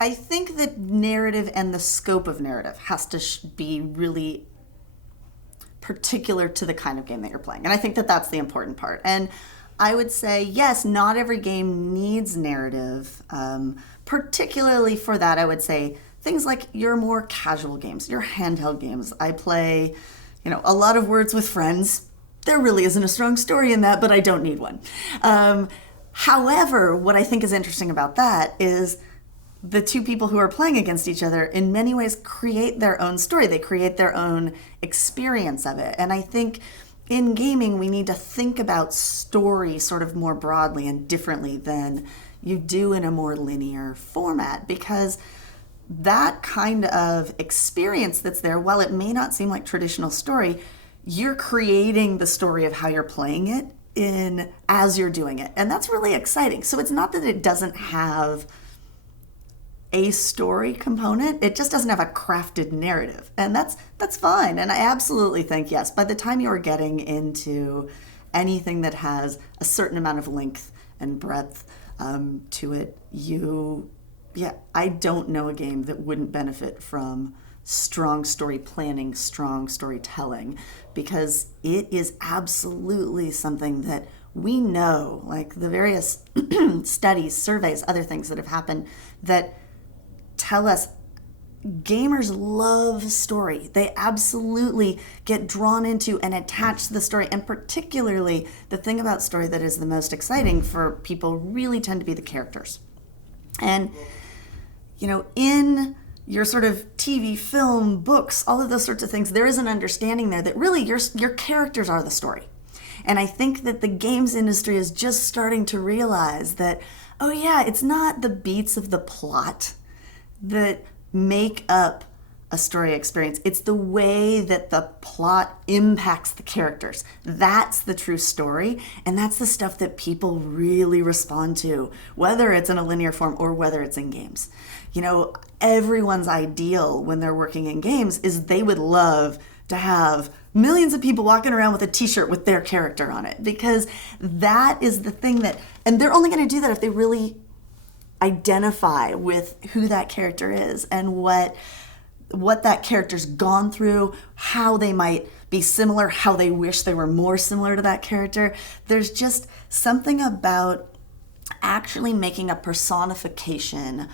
I think that narrative and the scope of narrative has to be really particular to the kind of game that you're playing. And I think that that's the important part. And I would say, yes, not every game needs narrative. Particularly for that, I would say things like your more casual games, your handheld games. I play, a lot of Words with Friends. There really isn't a strong story in that, but I don't need one. However, what I think is interesting about that is the two people who are playing against each other in many ways create their own story. They create their own experience of it. And I think in gaming, we need to think about story sort of more broadly and differently than you do in a more linear format, because that kind of experience that's there, while it may not seem like traditional story, you're creating the story of how you're playing it as you're doing it. And that's really exciting. So it's not that it doesn't have a story component, it just doesn't have a crafted narrative. And that's fine. And I absolutely think, yes, by the time you are getting into anything that has a certain amount of length and breadth to it, I don't know a game that wouldn't benefit from strong story planning, strong storytelling, because it is absolutely something that we know, like the various studies, surveys, other things that have happened that tell us gamers love story. They absolutely get drawn into and attached to the story. And particularly the thing about story that is the most exciting for people really tend to be the characters. And, in your sort of TV, film, books, all of those sorts of things, there is an understanding there that really your characters are the story. And I think that the games industry is just starting to realize that, oh yeah, it's not the beats of the plot that make up a story experience. It's the way that the plot impacts the characters. That's the true story, and that's the stuff that people really respond to, whether it's in a linear form or whether it's in games. Everyone's ideal when they're working in games is they would love to have millions of people walking around with a t-shirt with their character on it, because that is the thing and they're only going to do that if they really identify with who that character is and what that character's gone through, how they might be similar, how they wish they were more similar to that character. There's just something about actually making a personification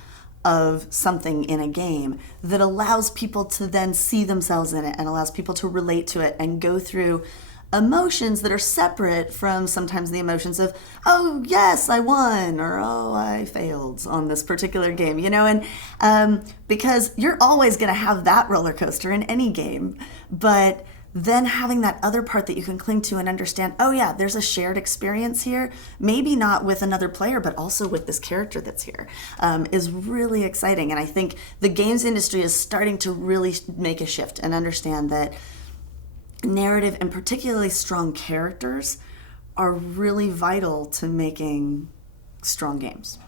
of something in a game that allows people to then see themselves in it and allows people to relate to it and go through emotions that are separate from sometimes the emotions of, oh yes, I won, or oh, I failed on this particular game, and because you're always going to have that roller coaster in any game, but then having that other part that you can cling to and understand, oh yeah, there's a shared experience here, maybe not with another player, but also with this character that's here, is really exciting. And I think the games industry is starting to really make a shift and understand that narrative and particularly strong characters are really vital to making strong games.